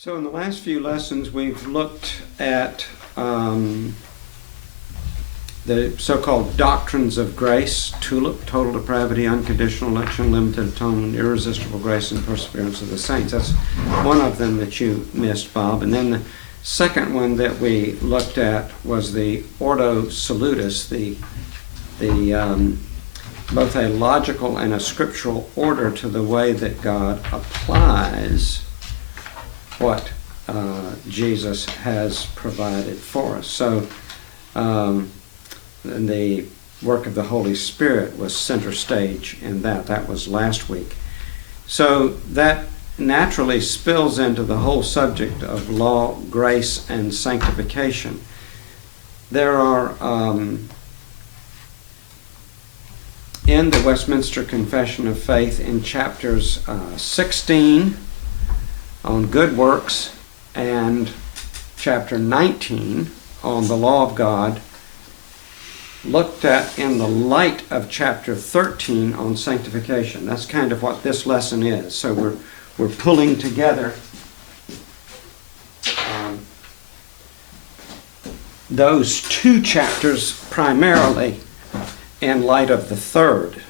So in the last few lessons, we've looked at the so-called doctrines of grace: tulip, total depravity, unconditional election, limited atonement, irresistible grace, and perseverance of the saints. That's one of them that you missed, Bob. And then the second one that we looked at was the Ordo Salutis, the both a logical and a scriptural order to the way that God applies what Jesus has provided for us. So the work of the Holy Spirit was center stage in that. That was last week. So that naturally spills into the whole subject of law, grace, and sanctification. There are, in the Westminster Confession of Faith, in chapters 16 on good works and chapter 19 on the law of God, looked at in the light of chapter 13 on sanctification. That's kind of what this lesson is. So we're pulling together those two chapters primarily in light of the third.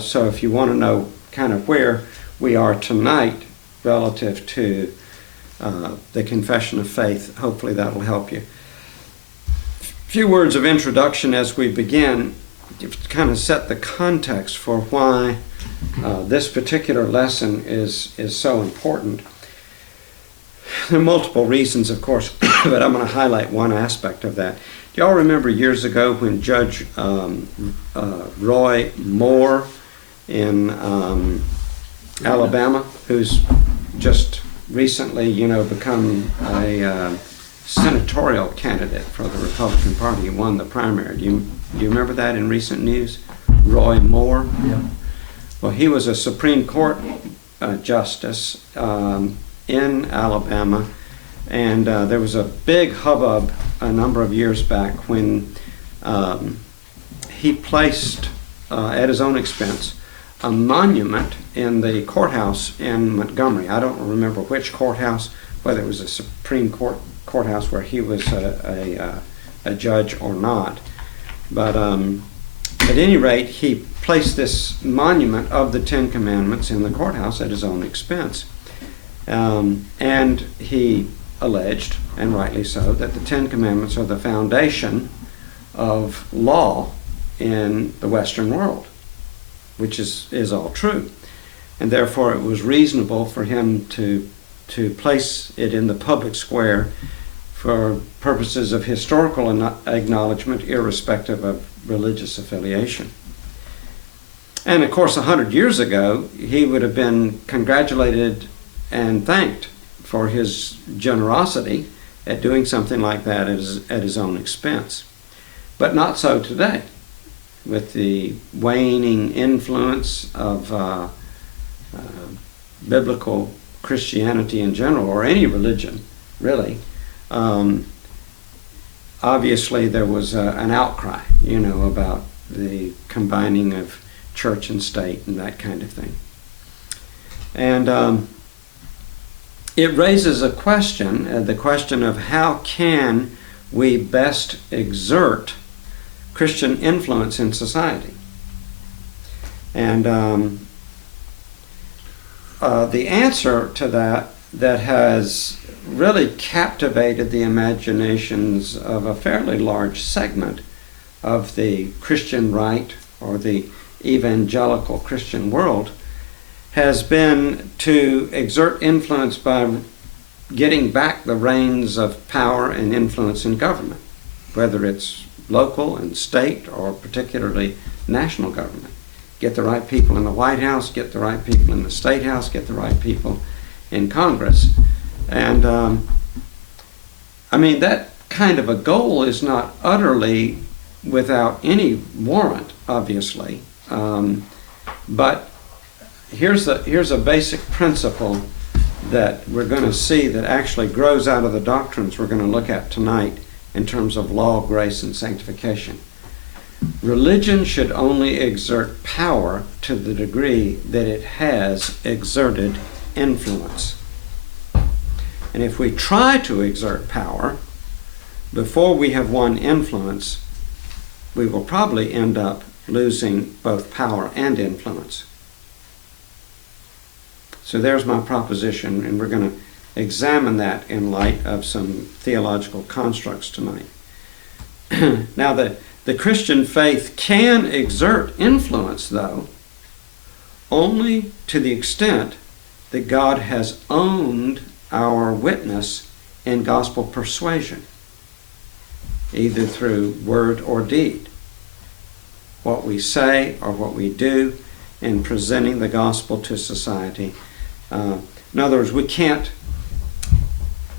So if you want to know kind of where we are tonight relative to the Confession of Faith, hopefully that'll help you. A few words of introduction as we begin to kind of set the context for why this particular lesson is so important. There are multiple reasons, of course, but I'm going to highlight one aspect of that. Do y'all remember years ago when Judge Roy Moore in Alabama, who's just recently, become a senatorial candidate for the Republican Party, he won the primary. Do you remember that in recent news? Roy Moore? Yeah. Well, he was a Supreme Court justice in Alabama, and there was a big hubbub a number of years back when he placed, at his own expense, a monument in the courthouse in Montgomery. I don't remember which courthouse, whether it was a Supreme Court courthouse where he was a judge or not. But at any rate, he placed this monument of the Ten Commandments in the courthouse at his own expense. And he alleged, and rightly so, that the Ten Commandments are the foundation of law in the Western world, which is all true. And therefore it was reasonable for him to place it in the public square for purposes of historical acknowledgement, irrespective of religious affiliation. And of course, 100 years ago, he would have been congratulated and thanked for his generosity at doing something like that at his own expense. But not so today, with the waning influence of biblical Christianity in general, or any religion, really. Obviously, there was an outcry, about the combining of church and state and that kind of thing. And it raises a question, the question of how can we best exert Christian influence in society? And the answer to that has really captivated the imaginations of a fairly large segment of the Christian right, or the evangelical Christian world, has been to exert influence by getting back the reins of power and influence in government, whether it's local and state or particularly national government. Get the right people in the White House, get the right people in the State House, get the right people in Congress. And that kind of a goal is not utterly without any warrant, obviously. But here's a basic principle that we're going to see that actually grows out of the doctrines we're going to look at tonight in terms of law, grace, and sanctification. Religion should only exert power to the degree that it has exerted influence. And if we try to exert power before we have won influence, we will probably end up losing both power and influence. So there's my proposition, and we're going to examine that in light of some theological constructs tonight. Now, the Christian faith can exert influence, though, only to the extent that God has owned our witness in gospel persuasion, either through word or deed. What we say or what we do in presenting the gospel to society. In other words, we can't.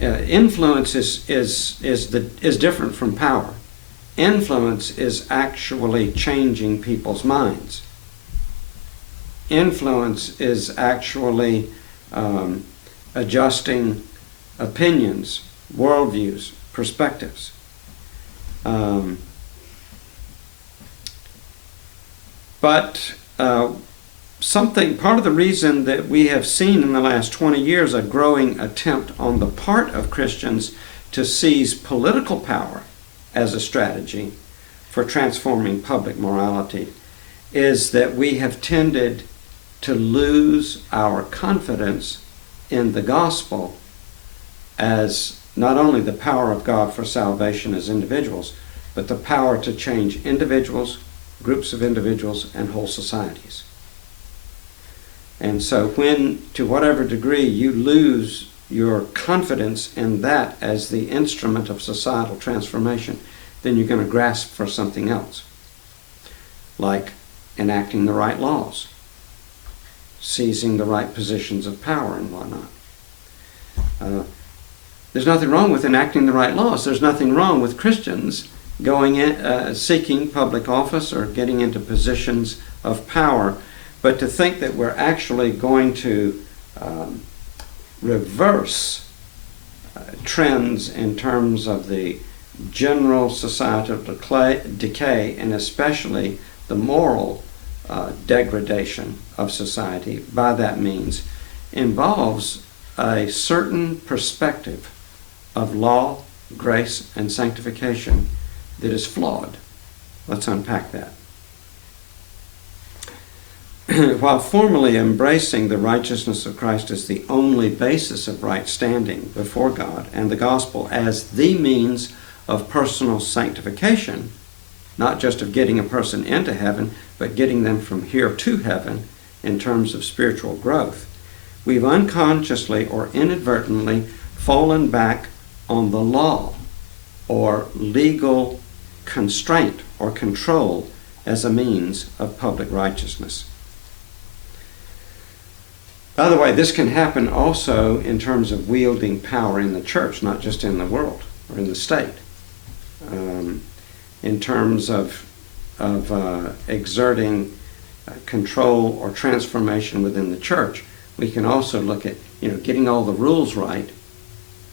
Influence is different from power. Influence is actually changing people's minds. Influence is actually adjusting opinions, worldviews, perspectives. But part of the reason that we have seen in the last 20 years a growing attempt on the part of Christians to seize political power as a strategy for transforming public morality is that we have tended to lose our confidence in the gospel as not only the power of God for salvation as individuals, but the power to change individuals, groups of individuals, and whole societies. And so when, to whatever degree, you lose your confidence in that as the instrument of societal transformation, then you're going to grasp for something else, like enacting the right laws, seizing the right positions of power and whatnot. There's nothing wrong with enacting the right laws. There's nothing wrong with Christians going in, seeking public office or getting into positions of power. But to think that we're actually going to reverse trends in terms of the general societal decay, and especially the moral degradation of society by that means, involves a certain perspective of law, grace, and sanctification that is flawed. Let's unpack that. While formally embracing the righteousness of Christ as the only basis of right standing before God and the gospel as the means of personal sanctification, not just of getting a person into heaven, but getting them from here to heaven in terms of spiritual growth, we've unconsciously or inadvertently fallen back on the law or legal constraint or control as a means of public righteousness. By the way, this can happen also in terms of wielding power in the church, not just in the world or in the state. In terms of exerting control or transformation within the church, we can also look at getting all the rules right,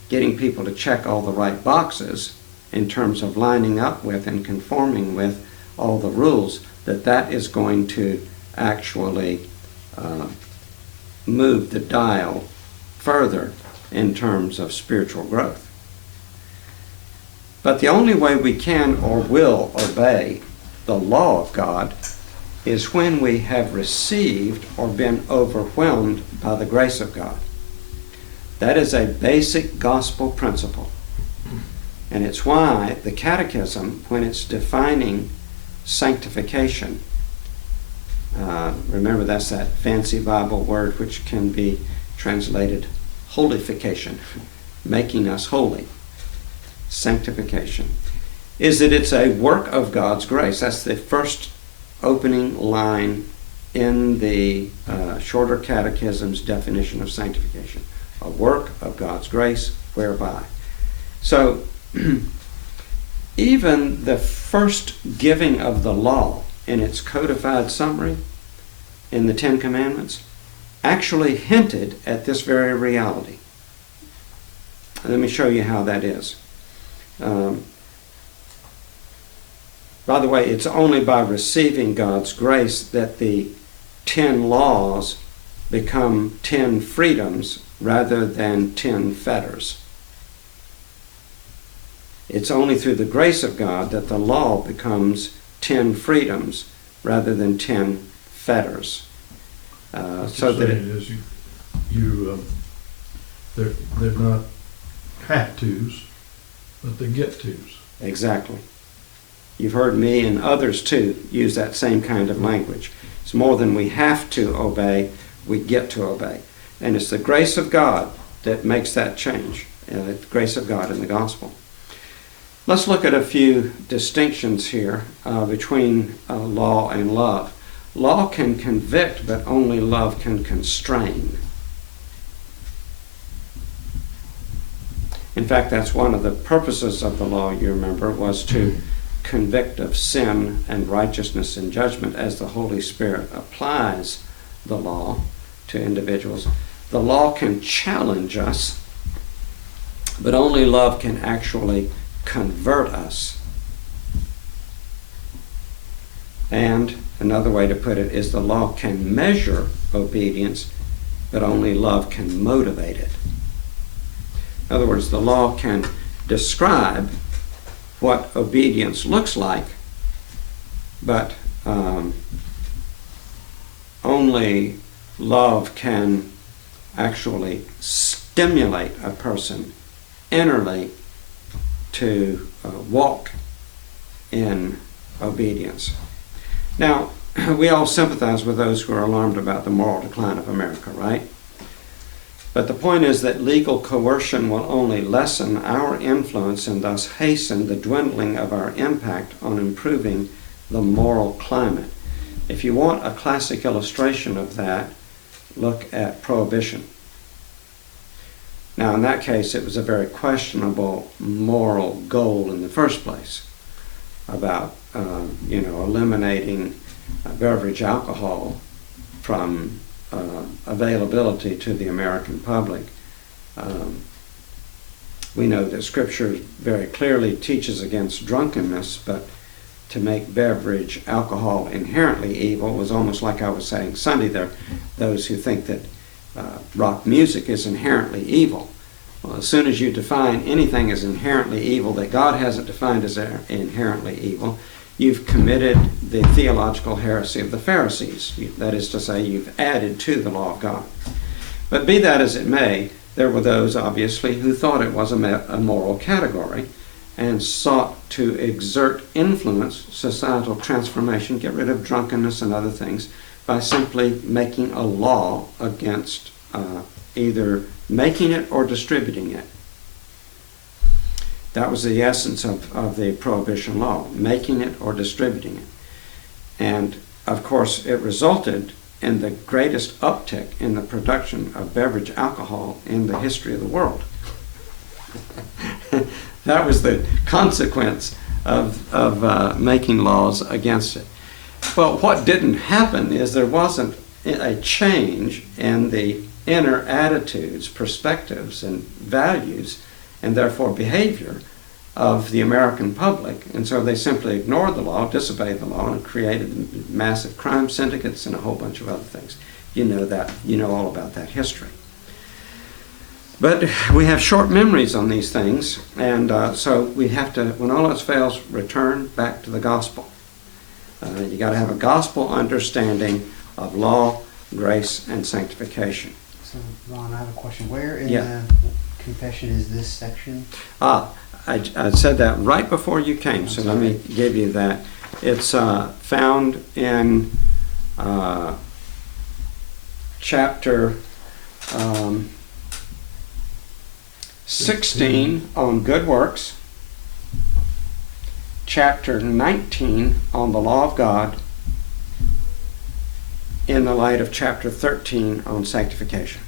getting people to check all the right boxes in terms of lining up with and conforming with all the rules, that is going to actually move the dial further in terms of spiritual growth. But the only way we can or will obey the law of God is when we have received or been overwhelmed by the grace of God. That is a basic gospel principle. And it's why the Catechism, when it's defining sanctification, remember that's that fancy Bible word which can be translated holification, making us holy. Sanctification is that it's a work of God's grace. That's the first opening line in the shorter catechism's definition of sanctification. A work of God's grace whereby. So even the first giving of the law in its codified summary in the Ten Commandments actually hinted at this very reality. Let me show you how that is. By the way, it's only by receiving God's grace that the 10 laws become 10 freedoms rather than 10 fetters. It's only through the grace of God that the law becomes 10 freedoms rather than 10 fetters. So that it is they're not have tos, but they get tos. Exactly. You've heard me and others too use that same kind of language. It's more than we have to obey, we get to obey. And it's the grace of God that makes that change. The grace of God in the gospel. Let's look at a few distinctions here between law and love. Law can convict, but only love can constrain. In fact, that's one of the purposes of the law, you remember, was to convict of sin and righteousness and judgment as the Holy Spirit applies the law to individuals. The law can challenge us, but only love can actually convert us. And another way to put it is the law can measure obedience, but only love can motivate it. In other words, the law can describe what obedience looks like, but only love can actually stimulate a person innerly to walk in obedience. Now, we all sympathize with those who are alarmed about the moral decline of America, right? But the point is that legal coercion will only lessen our influence and thus hasten the dwindling of our impact on improving the moral climate. If you want a classic illustration of that, look at prohibition. Now, in that case, it was a very questionable moral goal in the first place about, eliminating beverage alcohol from availability to the American public. We know that Scripture very clearly teaches against drunkenness, but to make beverage alcohol inherently evil was almost like I was saying Sunday. There are those who think that rock music is inherently evil. Well, as soon as you define anything as inherently evil that God hasn't defined as inherently evil, you've committed the theological heresy of the Pharisees. That is to say, you've added to the law of God. But be that as it may, there were those, obviously, who thought it was a moral category and sought to exert influence, societal transformation, get rid of drunkenness and other things, by simply making a law against either making it or distributing it. That was the essence of the Prohibition law, making it or distributing it. And, of course, it resulted in the greatest uptick in the production of beverage alcohol in the history of the world. That was the consequence of making laws against it. Well, what didn't happen is there wasn't a change in the inner attitudes, perspectives, and values, and therefore behavior of the American public. And so they simply ignored the law, disobeyed the law, and created massive crime syndicates and a whole bunch of other things. You know that. You know all about that history. But we have short memories on these things, and so we have to, when all else fails, return back to the gospel. You got to have a gospel understanding of law, grace, and sanctification. So, Ron, I have a question. Where in Yeah. the confession is this section? I said that right before you came, so let me give you that. It's found in chapter 16 on good works, chapter 19 on the law of God, in the light of chapter 13 on sanctification.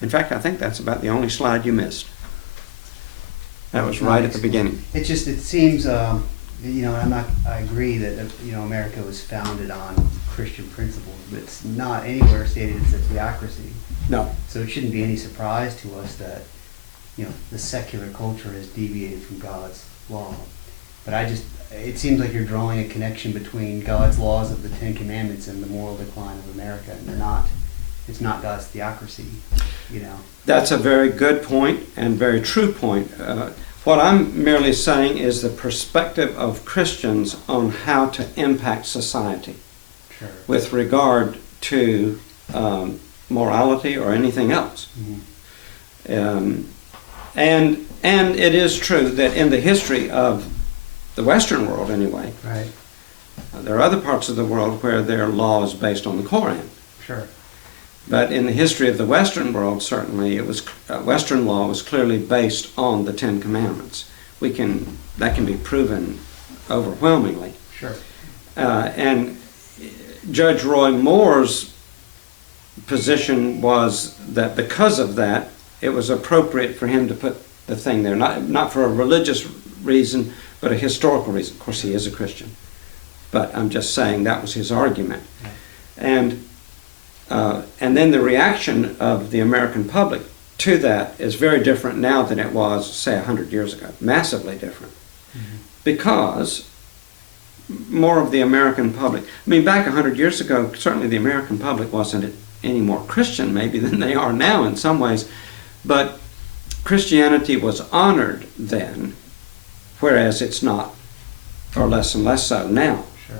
In fact, I think that's about the only slide you missed. That was right at the beginning. It seems, I agree that, America was founded on Christian principles, but it's not anywhere stated it's a theocracy. No. So it shouldn't be any surprise to us that, the secular culture has deviated from God's law. But it seems like you're drawing a connection between God's laws of the Ten Commandments and the moral decline of America, and it's not God's theocracy. you know. That's a very good point and very true point. What I'm merely saying is the perspective of Christians on how to impact society Sure. with regard to morality or anything else. Mhm. And it is true that in the history of the Western world, anyway, Right. there are other parts of the world where their law is based on the Koran. Sure. But in the history of the Western world, certainly, it was Western law was clearly based on the Ten Commandments. That can be proven overwhelmingly. Sure. And Judge Roy Moore's position was that because of that, it was appropriate for him to put the thing there, not for a religious reason, but a historical reason. Of course, he is a Christian, but I'm just saying that was his argument. And then the reaction of the American public to that is very different now than it was, say, 100 years ago. Massively different. Mm-hmm. Because more of the American public, I mean, back 100 years ago, certainly the American public wasn't any more Christian maybe than they are now in some ways, but Christianity was honored then, whereas it's not, or less and less so now. Sure.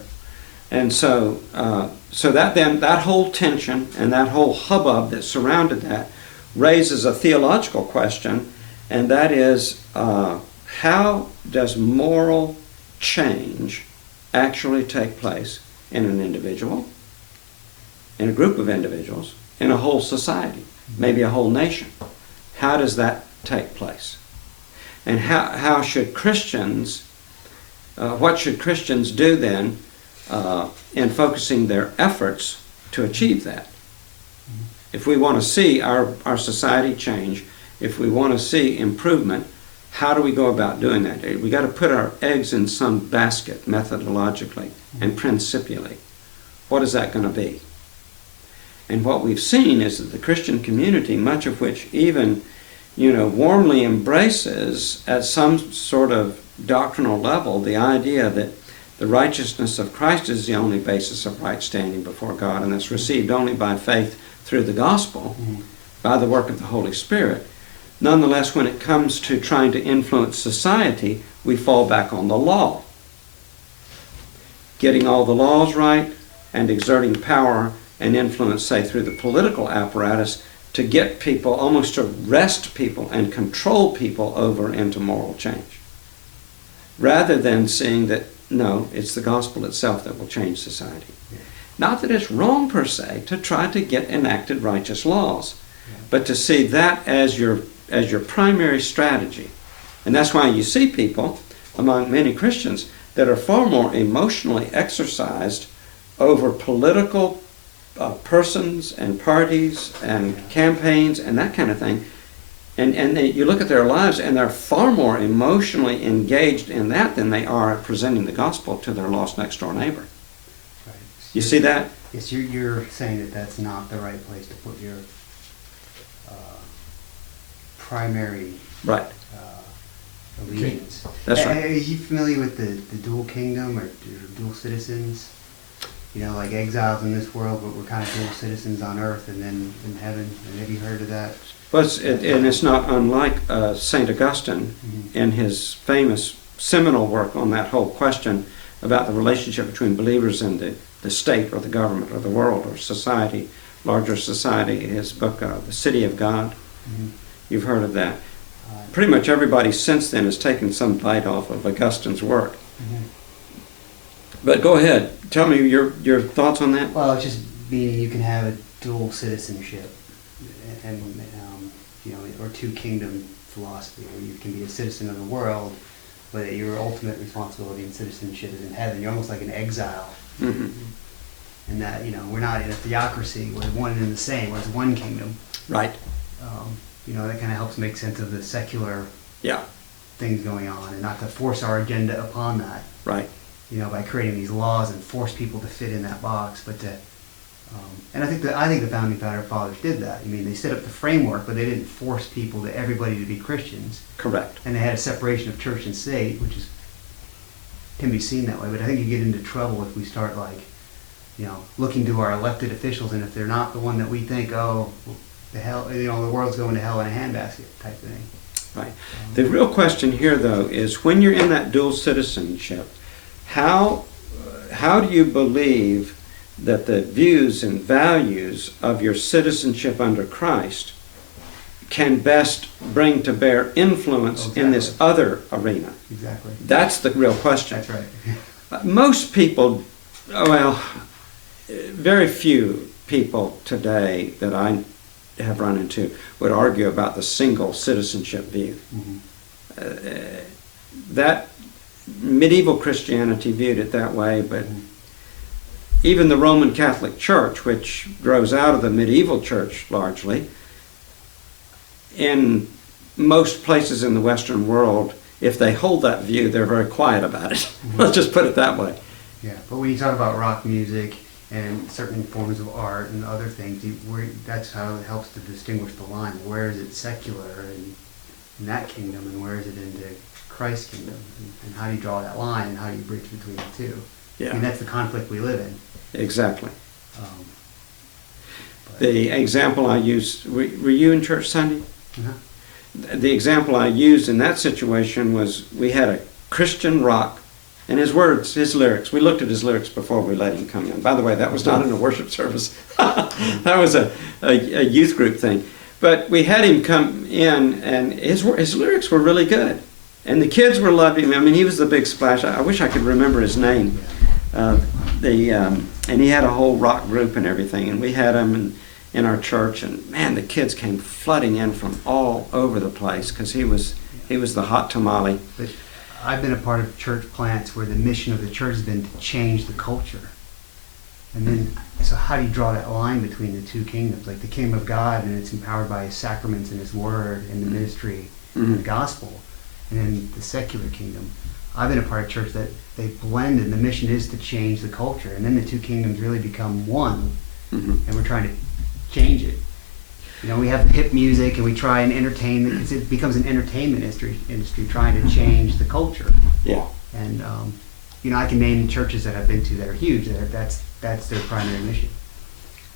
And so that whole tension and that whole hubbub that surrounded that raises a theological question, and that is, how does moral change actually take place in an individual, in a group of individuals, in a whole society, maybe a whole nation? How does that take place? And how should Christians, what should Christians do then in focusing their efforts to achieve that? If we want to see our society change, if we want to see improvement, how do we go about doing that? We got to put our eggs in some basket methodologically and principially. What is that going to be? And what we've seen is that the Christian community, much of which even, warmly embraces at some sort of doctrinal level the idea that the righteousness of Christ is the only basis of right standing before God, and that's received only by faith through the gospel, by the work of the Holy Spirit. Nonetheless, when it comes to trying to influence society, we fall back on the law. Getting all the laws right and exerting power and influence, say, through the political apparatus to get people, almost to wrest people and control people over into moral change. Rather than seeing that, no, it's the gospel itself that will change society. Not that it's wrong per se to try to get enacted righteous laws, but to see that as your primary strategy. And that's why you see people among many Christians that are far more emotionally exercised over political persons and parties and campaigns and that kind of thing. And you look at their lives and they're far more emotionally engaged in that than they are presenting the gospel to their lost next door neighbor. Right. You see that? Yes, you're saying that that's not the right place to put your primary Right. allegiance. That's right. Are you familiar with the dual kingdom or dual citizens? Like exiles in this world, but we're kind of dual citizens on earth and then in heaven. Have you heard of that? Well, it's not unlike St. Augustine in his famous seminal work on that whole question about the relationship between believers and the state or the government or the world or society, larger society, his book, The City of God. You've heard of that. Pretty much everybody since then has taken some bite off of Augustine's work. But go ahead. Tell me your thoughts on that. Well, it's just meaning you can have a dual citizenship and or two kingdom philosophy, where you can be a citizen of the world, but your ultimate responsibility and citizenship is in heaven. You're almost like an exile. And that, we're not in a theocracy, we're one and the same, we're one kingdom. Right. That kind of helps make sense of the secular Yeah. things going on, and not to force our agenda upon that. Right. By creating these laws and force people to fit in that box, but to, and I think the founding fathers did that. They set up the framework, but they didn't force everybody to be Christians. Correct. And they had a separation of church and state, which can be seen that way. But I think you get into trouble if we start looking to our elected officials, and if they're not the one that we think, the world's going to hell in a handbasket type thing. Right. The real question here, though, is when you're in that dual citizenship, how do you believe that the views and values of your citizenship under Christ can best bring to bear influence in this other arena? Exactly. That's the real question. That's right. Most people, well, very few people today that I have run into would argue about the single citizenship view. Mm-hmm. That medieval Christianity viewed it that way, but even the Roman Catholic Church, which grows out of the medieval church largely, in most places in the Western world, if they hold that view, they're very quiet about it. Mm-hmm. Let's just put it that way. Yeah, but when you talk about rock music and certain forms of art and other things, that's how it helps to distinguish the line. Where is it secular in that kingdom, and where is it into Christ's kingdom? And how do you draw that line, and how do you bridge between the two? Yeah. I mean, that's the conflict we live in. Exactly. But- The example I used, were you in church Sunday? Uh-huh. The example I used in that situation was we had a Christian rock, and his lyrics, we looked at his lyrics before we let him come in. By the way, that was not in a worship service. That was a youth group thing. But we had him come in, and his lyrics were really good. And the kids were loving him. I mean, he was the big splash. I wish I could remember his name. And he had a whole rock group and everything, and we had him in our church, and man, the kids came flooding in from all over the place because he was the hot tamale. But I've been a part of church plants where the mission of the church has been to change the culture. And then, so how do you draw that line between the two kingdoms? Like the kingdom of God, and it's empowered by His sacraments and His word and the ministry and the gospel. And then the secular kingdom. I've been a part of church that they blend, and the mission is to change the culture. And then the two kingdoms really become one, and we're trying to change it. You know, we have hip music, and we try and entertain, because it becomes an entertainment industry trying to change the culture. Yeah. And you know, I can name churches that I've been to that are huge. That's their primary mission.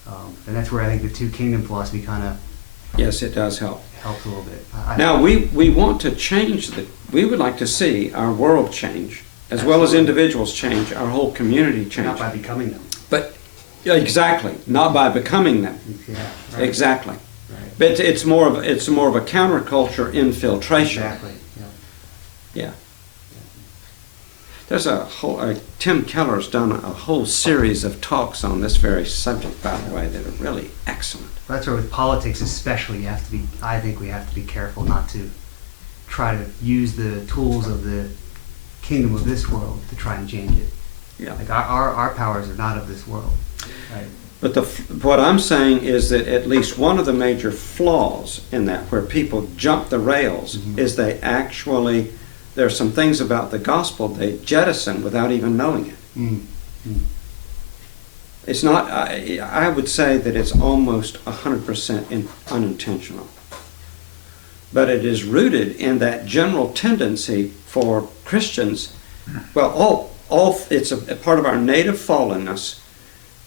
And that's where I think the two kingdom philosophy kind of Yes, it does help. helps a little bit. Now, we want to change we would like to see our world change, as well as individuals change, our whole community change. Not by becoming them. But, yeah, exactly, not by becoming them. Yeah. Right. Exactly. Right. But it's more of a counterculture infiltration. Exactly. Yeah. Yeah. There's Tim Keller's done a whole series of talks on this very subject, by the way, that are really excellent. That's where with politics especially, I think we have to be careful not to try to use the tools of the kingdom of this world to try and change it. Yeah. Like our powers are not of this world. Right. But what I'm saying is that at least one of the major flaws in that, where people jump the rails, is they actually, there are some things about the gospel they jettison without even knowing it. It's not, I would say that it's almost 100% unintentional. But it is rooted in that general tendency for Christians, well, it's a part of our native fallenness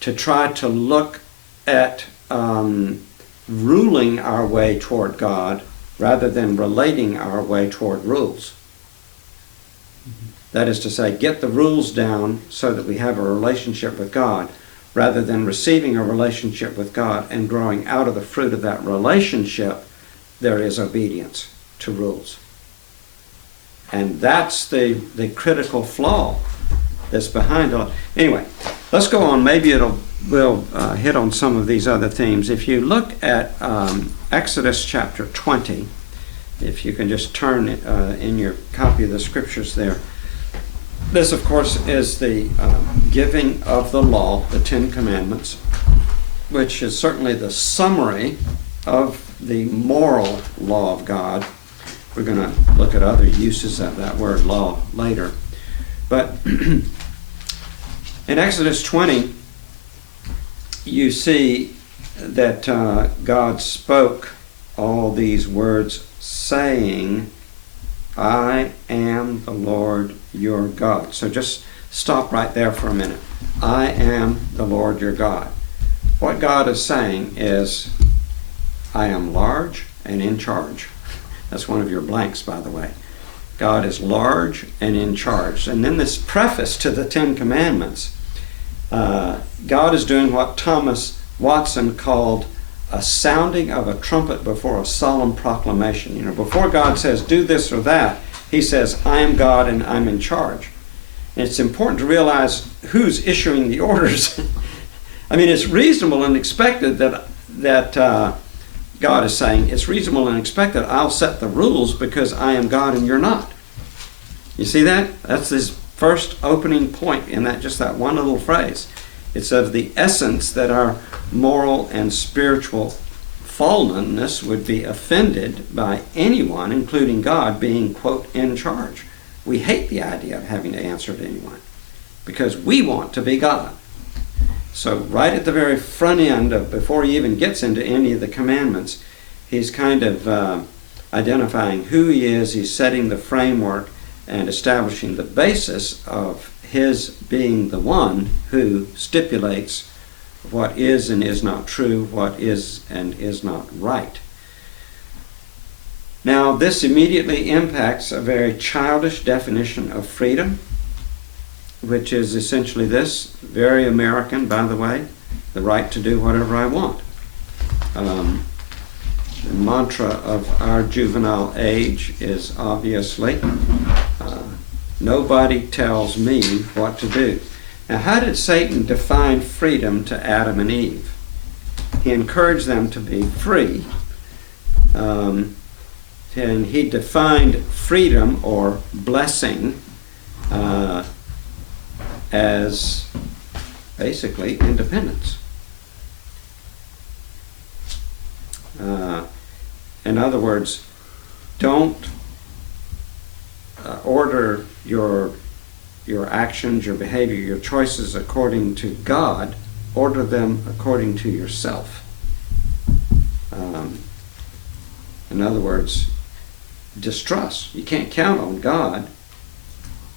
to try to look at ruling our way toward God rather than relating our way toward rules. That is to say, get the rules down so that we have a relationship with God, rather than receiving a relationship with God and growing out of the fruit of that relationship, there is obedience to rules. And that's the critical flaw that's behind it. Anyway, let's go on. Maybe we'll hit on some of these other themes. If you look at Exodus chapter 20, if you can just turn in your copy of the scriptures there. This, of course, is the giving of the law, the Ten Commandments, which is certainly the summary of the moral law of God. We're going to look at other uses of that word law later. But in Exodus 20, you see that God spoke all these words, saying, I am the Lord your God. So just stop right there for a minute. I am the Lord your God. What God is saying is, I am large and in charge. That's one of your blanks, by the way. God is large and in charge. And then this preface to the Ten Commandments, God is doing what Thomas Watson called a sounding of a trumpet before a solemn proclamation. You know, before God says, do this or that, he says, I am God and I'm in charge. And it's important to realize who's issuing the orders. I mean, it's reasonable and expected that God is saying, it's reasonable and expected I'll set the rules because I am God and you're not. You see that? That's his first opening point in just that one little phrase. It's of the essence that our moral and spiritual fallenness would be offended by anyone, including God, being, quote, in charge. We hate the idea of having to answer to anyone because we want to be God. So right at the very front end of, before he even gets into any of the commandments, he's kind of identifying who he is. He's setting the framework and establishing the basis of his being the one who stipulates what is and is not true, what is and is not right. Now, this immediately impacts a very childish definition of freedom, which is essentially this, very American, by the way, the right to do whatever I want. The mantra of our juvenile age is obviously, nobody tells me what to do. Now, how did Satan define freedom to Adam and Eve? He encouraged them to be free, and he defined freedom or blessing as basically independence. In other words, don't order your actions, your behavior, your choices according to God. Order them according to yourself. In other words, distrust. You can't count on God.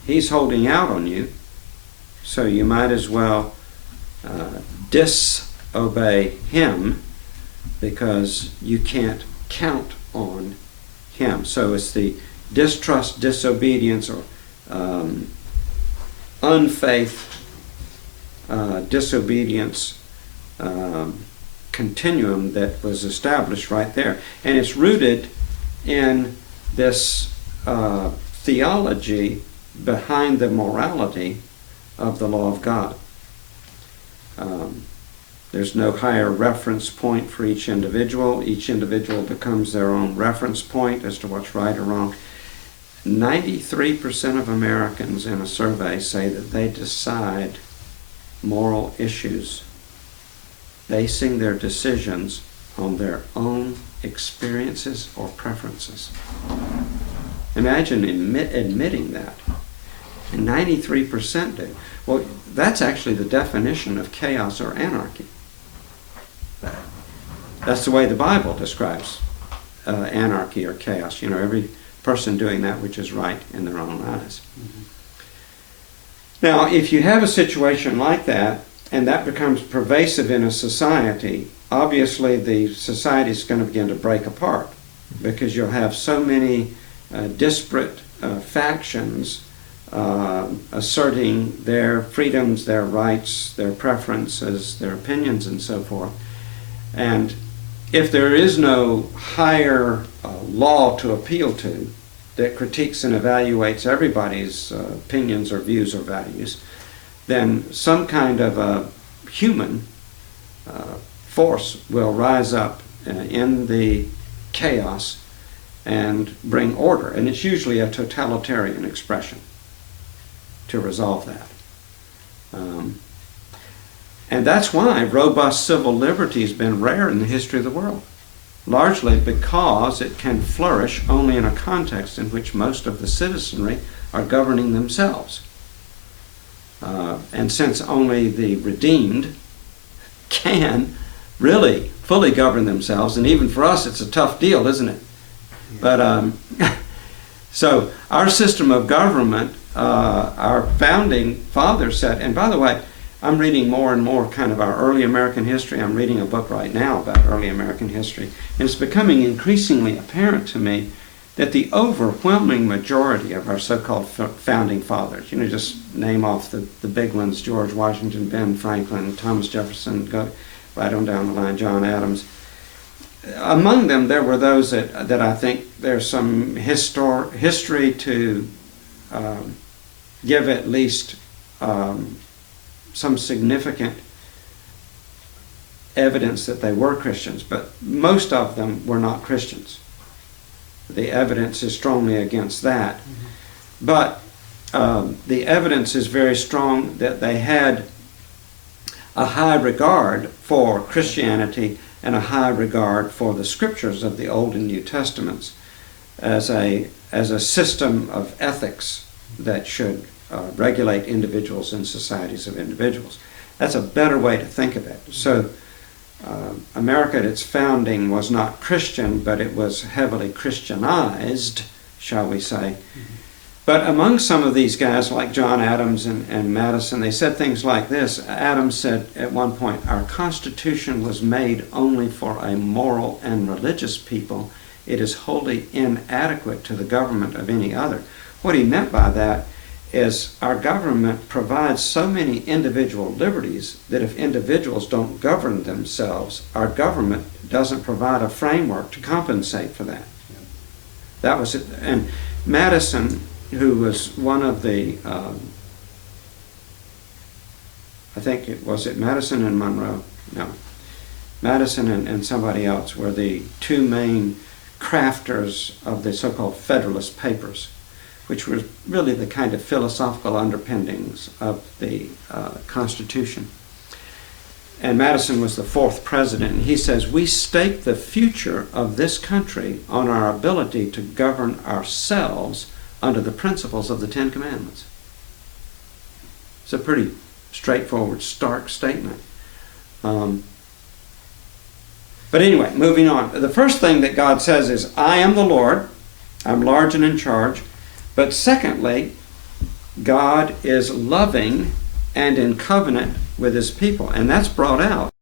He's holding out on you. So you might as well disobey him because you can't count on him. So it's the distrust, disobedience, or unfaith, disobedience continuum that was established right there. And it's rooted in this theology behind the morality of the law of God. There's no higher reference point for each individual. Each individual becomes their own reference point as to what's right or wrong. 93% of Americans in a survey say that they decide moral issues basing their decisions on their own experiences or preferences. Imagine admitting that. And 93% do. Well, that's actually the definition of chaos or anarchy. That's the way the Bible describes anarchy or chaos. You know, every person doing that which is right in their own eyes. Mm-hmm. Now, if you have a situation like that, and that becomes pervasive in a society, obviously the society is going to begin to break apart because you'll have so many disparate factions asserting their freedoms, their rights, their preferences, their opinions, and so forth. And if there is no higher law to appeal to that critiques and evaluates everybody's opinions or views or values, then some kind of a human force will rise up in the chaos and bring order. And it's usually a totalitarian expression to resolve that. And that's why robust civil liberty has been rare in the history of the world, largely because it can flourish only in a context in which most of the citizenry are governing themselves. And since only the redeemed can really fully govern themselves, and even for us it's a tough deal, isn't it? But so our system of government, our founding fathers said, and by the way, I'm reading more and more kind of our early American history. I'm reading a book right now about early American history, and it's becoming increasingly apparent to me that the overwhelming majority of our so-called founding fathers, just name off the big ones, George Washington, Ben Franklin, Thomas Jefferson, go right on down the line, John Adams. Among them, there were those that I think there's some history to give at least some significant evidence that they were Christians, but most of them were not Christians. The evidence is strongly against that. Mm-hmm. But the evidence is very strong that they had a high regard for Christianity and a high regard for the scriptures of the Old and New Testaments as a system of ethics that should regulate individuals and societies of individuals. That's a better way to think of it. So America at its founding was not Christian, but it was heavily Christianized, shall we say. Mm-hmm. But among some of these guys, like John Adams and Madison, they said things like this. Adams said at one point, "Our Constitution was made only for a moral and religious people. It is wholly inadequate to the government of any other." What he meant by that is our government provides so many individual liberties that if individuals don't govern themselves, our government doesn't provide a framework to compensate for that. Yeah. That was it. And Madison, who was one of the, I think it was Madison and Monroe? No. Madison and somebody else were the two main crafters of the so-called Federalist Papers, which were really the kind of philosophical underpinnings of the Constitution. And Madison was the fourth president. And he says, "We stake the future of this country on our ability to govern ourselves under the principles of the Ten Commandments." It's a pretty straightforward, stark statement. But anyway, moving on. The first thing that God says is, "I am the Lord. I'm large and in charge." But secondly, God is loving and in covenant with his people. And that's brought out